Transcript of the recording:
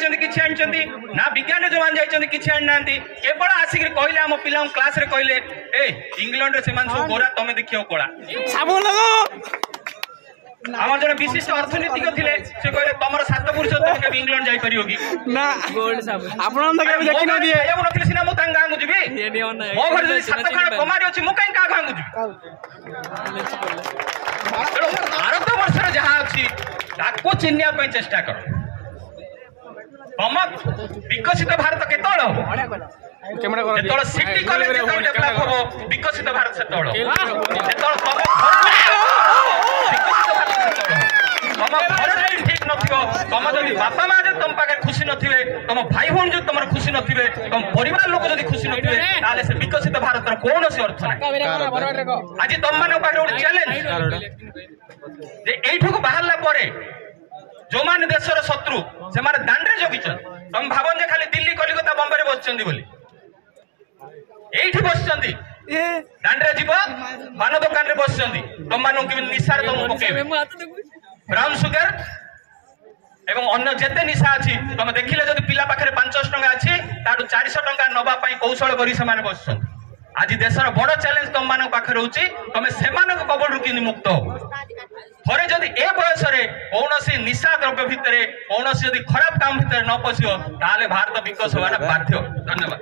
जाइछन्ती किछि आनछन्ती ना विज्ञान जो मान जाइछन्ती किछि आन नांती केवल आसिक कहले हम पिला क्लास रे कहले ए इंग्लैंड रे सेमान सब गोरा तमे देखियो कोला साबुन लगो आम जन विशिष्ट अर्थनीतिक थिले से कहले तमर सात पुरुष तमे के इंग्लैंड जाई परियो कि ना गोल्ड साबुन आपण तो केबे देखि न दिए आयो नथिले सिना मो तांगा गांगु जिबी मो घर जदी सात खण कमारी अछि मो काई का गांगु जिबी भारत वर्ष रे जहा अछि ताको चिन्या पय चेष्टा करो तम विकसित भारत केतळ हो कैमरा करो जेतळ सिटी कॉलेज जेतळ डेवलप हो विकसित भारत सेतळ जेतळ तम घर ठीक नथिबो तम जदि बापा मां जे तम पाके खुशी नथिबे तम भाई बहन जे तमर खुशी नथिबे तम परिवार लोक जदि खुशी नथिबे ताले से विकसित भारत रो कोनोसी अर्थ नै आज तम माने पाके एक चैलेंज जे एठको बाहरला परे जो मान देशर शत्रु से माने दांडरे जगिछन तम भाबन जे खाली दिल्ली कलिकता बॉम्बे रे बसचंदी बोली एठी बसचंदी दांडरे जीव मान दुकान रे बसचंदी तम मानु कि निसार तम पकेबे ब्राउन सुगर एवं अन्य जेते निशा अछि तम देखिले जदि पिला पाखरे 500 टका अछि ताडू 400 टका नबा पई कौशल करी से माने बसचंदी आज देशर बड़ चैलेंज तम मान पाखरे होची तमे सेमानक कबल रुकिनि मुक्त हो थरे जदि ए बयस रे कौनसी निशा द्रव्य भितरे कौनसी जदि खराब काम भितरे न पसियो ताले भारत विकास होवाना बाध्य। धन्यवाद।